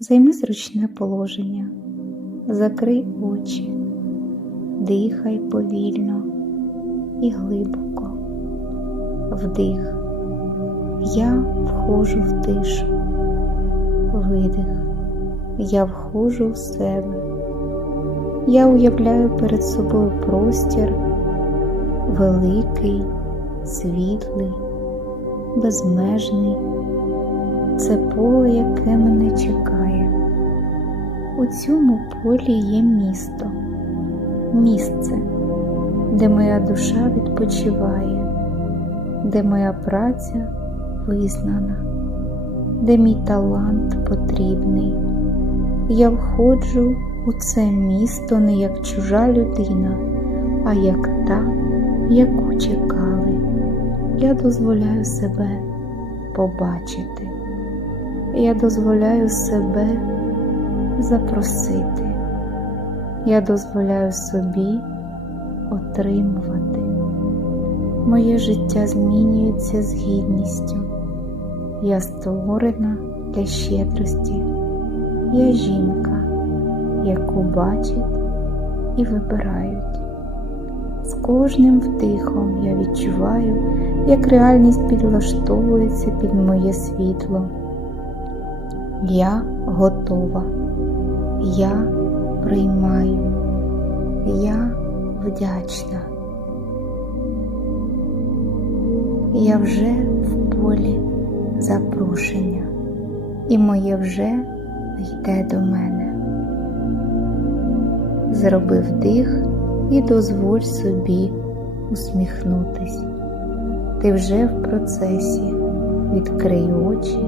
Займи зручне положення, закрий очі, дихай повільно і глибоко. Вдих. Я входжу в тишу. Видих. Я входжу в себе. Я уявляю перед собою простір великий, світлий, безмежний. Це поле, яке мене чекає. У цьому полі є місто, місце, де моя душа відпочиває, де моя праця визнана, де мій талант потрібний. Я входжу у це місто не як чужа людина, а як та, яку чекали. Я дозволяю себе побачити. Я дозволяю себе запросити. Я дозволяю собі отримувати. Моє життя змінюється з гідністю. Я створена для щедрості. Я жінка, яку бачать і вибирають. З кожним вдихом я відчуваю, як реальність підлаштовується під моє світло. Я готова, я приймаю, я вдячна. Я вже в полі запрошення, і моє вже йде до мене. Зроби вдих і дозволь собі усміхнутись. Ти вже в процесі, відкрий очі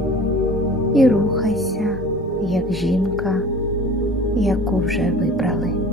і рухайся, як жінка, яку вже вибрали.